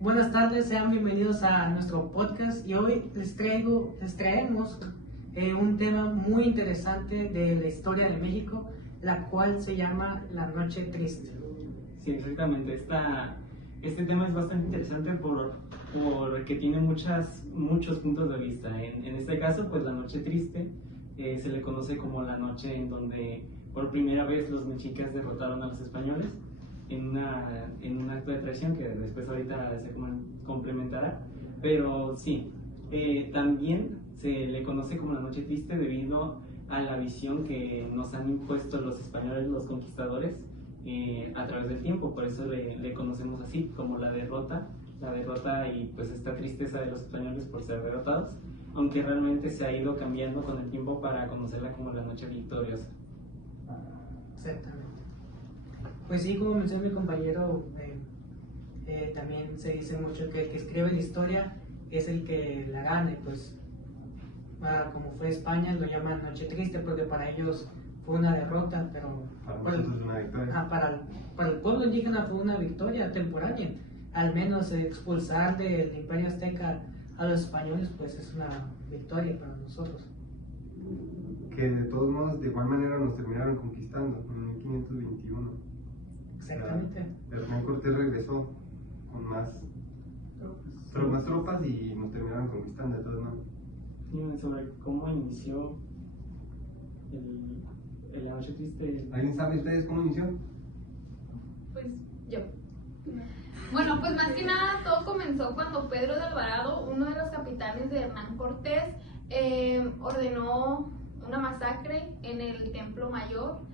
Buenas tardes, sean bienvenidos a nuestro podcast y hoy les traemos un tema muy interesante de la historia de México, la cual se llama La Noche Triste. Sí, exactamente. Este tema es bastante interesante porque tiene muchos puntos de vista. En este caso, pues la Noche Triste se le conoce como la noche en donde por primera vez los mexicas derrotaron a los españoles en un acto de traición que después ahorita se complementará. Pero sí, también se le conoce como la Noche Triste debido a la visión que nos han impuesto los españoles, los conquistadores, a través del tiempo. Por eso le conocemos así, como la derrota y pues esta tristeza de los españoles por ser derrotados, aunque realmente se ha ido cambiando con el tiempo para conocerla como la Noche Victoriosa. Exactamente. Pues sí, como mencionó mi compañero, también se dice mucho que el que escribe la historia es el que la gana, y pues como fue España lo llaman Noche Triste porque para ellos fue una derrota, pero para nosotros una victoria. Para el pueblo indígena fue una victoria temporal. Al menos expulsar del Imperio Azteca a los españoles pues es una victoria para nosotros. Que de todos modos de igual manera nos terminaron conquistando en 1521. Exactamente. Hernán Cortés regresó con más tropas y nos terminaron conquistando de todos modos. Sobre cómo inició la Noche Triste. ¿Alguien sabe ustedes cómo inició? Pues yo. Bueno, pues más que nada todo comenzó cuando Pedro de Alvarado, uno de los capitanes de Hernán Cortés, ordenó una masacre en el Templo Mayor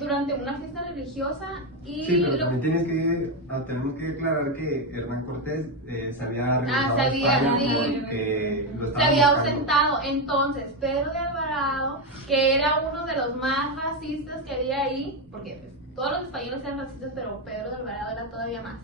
durante una fiesta religiosa y... Sí, pero también tenemos que aclarar que Hernán Cortés se había regresado a España porque lo se había buscando. ausentado. Entonces Pedro de Alvarado, que era uno de los más racistas que había ahí, porque pues, todos los españoles eran racistas, pero Pedro de Alvarado era todavía más,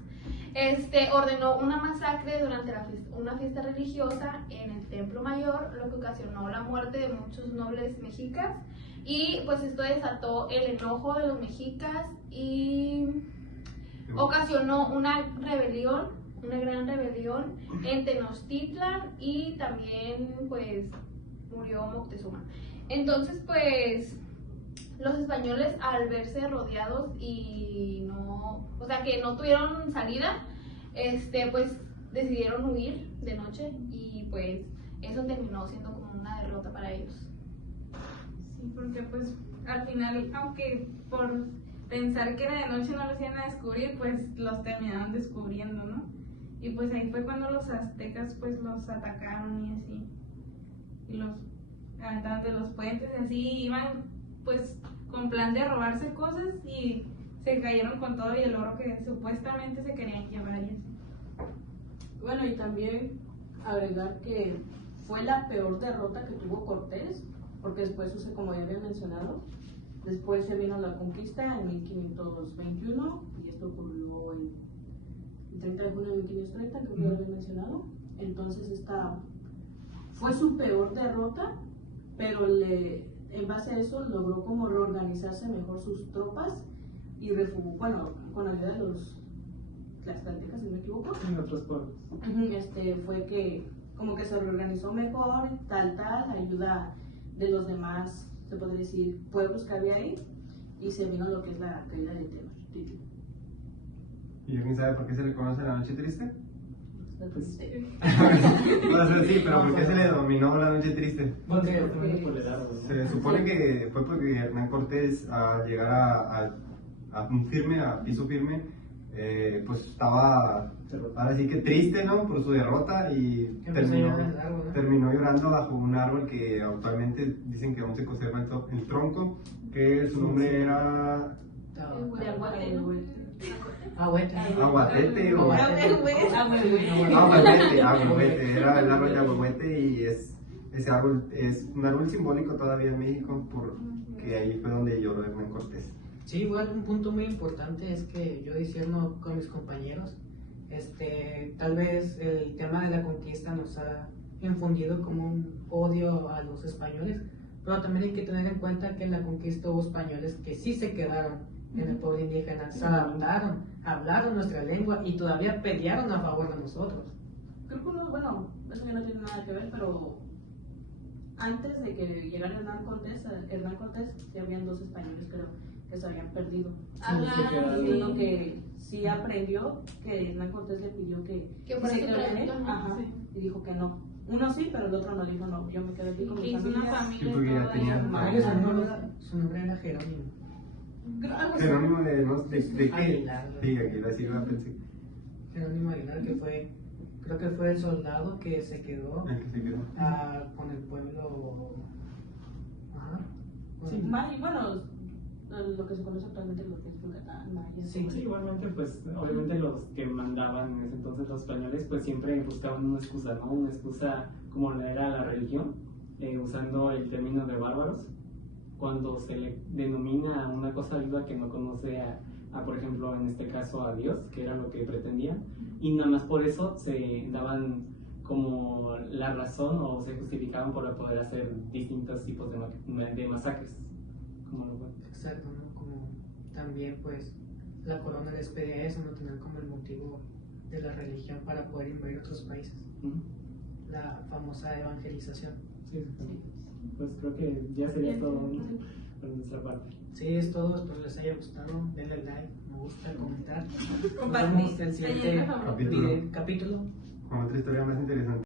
ordenó una masacre durante una fiesta religiosa en el Templo Mayor, lo que ocasionó la muerte de muchos nobles mexicas. Y pues esto desató el enojo de los mexicas y ocasionó una gran rebelión en Tenochtitlan, y también pues murió Moctezuma. Entonces pues los españoles, al verse rodeados y que no tuvieron salida, pues decidieron huir de noche, y pues eso terminó siendo como una derrota para ellos. Sí, porque pues al final, aunque por pensar que era de noche no los iban a descubrir, pues los terminaron descubriendo, ¿no? Y pues ahí fue cuando los aztecas pues los atacaron y así, y los aventaron de los puentes y así, iban pues con plan de robarse cosas y se cayeron con todo y el oro que supuestamente se querían llevar y así. Bueno, y también agregar que fue la peor derrota que tuvo Cortés, porque después, como ya había mencionado, después se vino la conquista en 1521 y esto ocurrió el 30 de junio de 1530, que ya había mencionado. Entonces esta fue su peor derrota, pero en base a eso logró como reorganizarse mejor sus tropas y con ayuda de los tlaxcaltecas, si no me equivoco, En otros pueblos. fue que como que se reorganizó mejor, ayuda de los demás, se podría decir, pueblos que había ahí, y se vino lo que es la caída de Tenochtitlan. ¿Y alguien sabe por qué se le conoce la Noche Triste? Pues, Sí, pero ¿por qué se le denominó la Noche Triste? por el árbol, ¿no? Se supone que fue porque Hernán Cortés, al llegar a piso firme, pues estaba ahora sí que triste, ¿no? Por su derrota, y terminó llorando bajo un árbol que actualmente dicen que aún se conserva el tronco, que su nombre era Aguatete, era el árbol de Aguahuete, y ese árbol es un árbol simbólico todavía en México, porque ahí fue donde lloró Hernán Cortés. Sí, igual un punto muy importante es que yo discerno con mis compañeros, tal vez el tema de la conquista nos ha infundido como un odio a los españoles, pero también hay que tener en cuenta que en la conquista hubo españoles que sí se quedaron en el pueblo indígena, se adaptaron, hablaron nuestra lengua y todavía pelearon a favor de nosotros. Creo que bueno, eso ya no tiene nada que ver, pero antes de que llegara Hernán Cortés sí habían 2 españoles, creo, que se habían perdido. Sí. Uno que sí aprendió, que Hernán Cortés le pidió que fuera se su quedara en él, traductor, ¿no? ajá, Sí. y dijo que no. Uno sí, pero el otro no dijo no, yo me quedé aquí con mi Que hizo una familia. Sí, familia porque ya toda tenía- ahí. Creo que su nombre era Jerónimo. Algo así. Jerónimo de qué? Aguilar. Sí, Aguilar, sí, la pensé. Jerónimo Aguilar, que creo que fue el soldado que se quedó El que se quedó. con el pueblo. Ajá. Sí, bueno, lo que se conoce actualmente lo que es Yucatán, mayas. Sí. Sí, igualmente, pues obviamente los que mandaban en ese entonces los españoles, pues siempre buscaban una excusa, ¿no? Una excusa como era la religión, usando el término de bárbaros, cuando se le denomina a una cosa viva que no conoce por ejemplo, en este caso a Dios, que era lo que pretendían, y nada más por eso se daban como la razón o se justificaban para poder hacer distintos tipos de masacres, como lo fue. Exacto, ¿no? Como también, pues, la corona les pedía eso, no tener como el motivo de la religión para poder invadir otros países. Ujú. La famosa evangelización. Sí, sí. Pues creo que ya sería todo, ¿no? Por nuestra parte. Sí, es todo. Espero les haya gustado. Denle like, me gusta, comentar. Nos Compartir. vemos en el siguiente Ahí en el Capítulo. capítulo. Con otra historia más interesante.